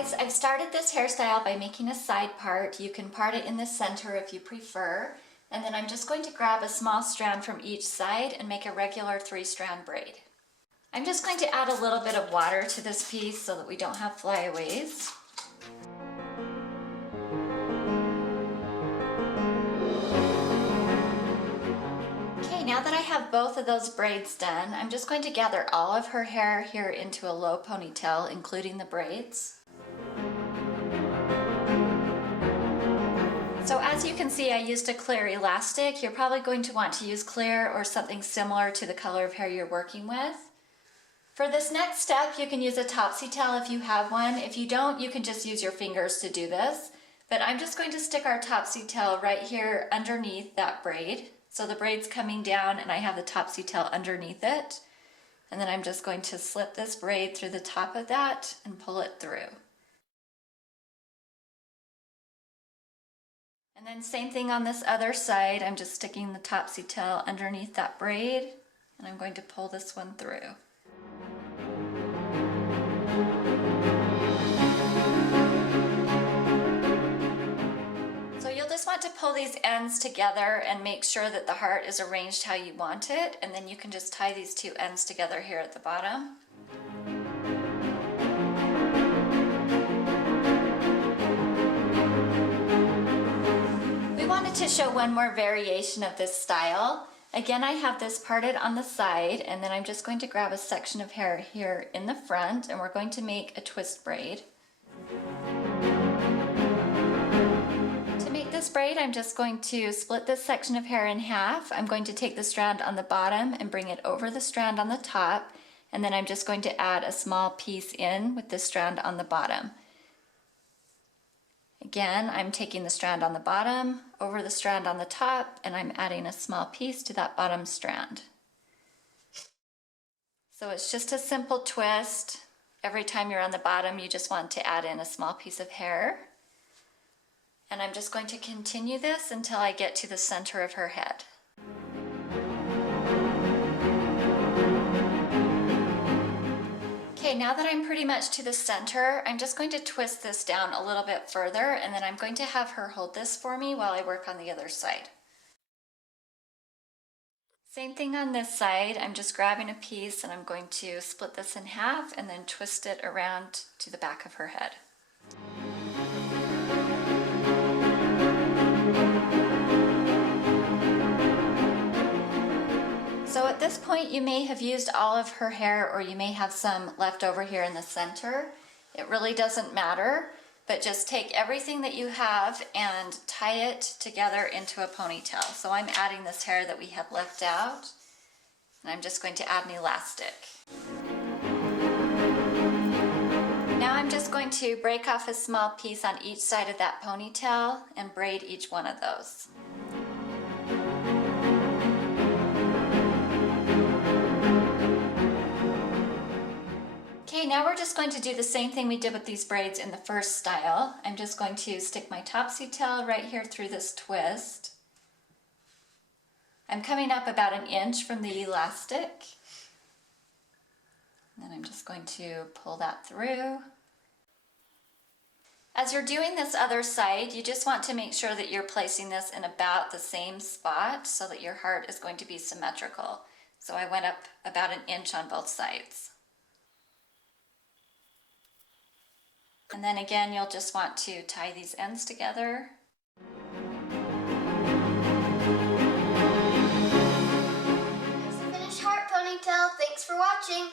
guys, I've started this hairstyle by making a side part. You can part it in the center if you prefer. And then I'm just going to grab a small strand from each side and make a regular 3-strand braid. I'm just going to add a little bit of water to this piece so that we don't have flyaways. Okay, now that I have both of those braids done, I'm just going to gather all of her hair here into a low ponytail, including the braids. So as you can see, I used a clear elastic. You're probably going to want to use clear or something similar to the color of hair you're working with. For this next step, you can use a topsy tail if you have one. If you don't, you can just use your fingers to do this. But I'm just going to stick our topsy tail right here underneath that braid. So the braid's coming down and I have the topsy tail underneath it. And then I'm just going to slip this braid through the top of that and pull it through. And then same thing on this other side. I'm just sticking the topsy tail underneath that braid and I'm going to pull this one through. So you'll just want to pull these ends together and make sure that the heart is arranged how you want it, and then you can just tie these two ends together here at the bottom. To show one more variation of this style. Again, I have this parted on the side, and then I'm just going to grab a section of hair here in the front, and we're going to make a twist braid. To make this braid, I'm just going to split this section of hair in half. I'm going to take the strand on the bottom and bring it over the strand on the top, and then I'm just going to add a small piece in with the strand on the bottom. Again, I'm taking the strand on the bottom over the strand on the top, and I'm adding a small piece to that bottom strand. So it's just a simple twist. Every time you're on the bottom, you just want to add in a small piece of hair. And I'm just going to continue this until I get to the center of her head. Okay, now that I'm pretty much to the center, I'm just going to twist this down a little bit further, and then I'm going to have her hold this for me while I work on the other side. Same thing on this side. I'm just grabbing a piece and I'm going to split this in half and then twist it around to the back of her head. So at this point you may have used all of her hair, or you may have some left over here in the center. It really doesn't matter, but just take everything that you have and tie it together into a ponytail. So I'm adding this hair that we have left out, and I'm just going to add an elastic. Now I'm just going to break off a small piece on each side of that ponytail and braid each one of those. Okay, now we're just going to do the same thing we did with these braids in the first style. I'm just going to stick my topsy tail right here through this twist. I'm coming up about 1 inch from the elastic. And then I'm just going to pull that through. As you're doing this other side, you just want to make sure that you're placing this in about the same spot so that your heart is going to be symmetrical. So I went up about 1 inch on both sides. And then again, you'll just want to tie these ends together. Here's the finished heart ponytail. Thanks for watching.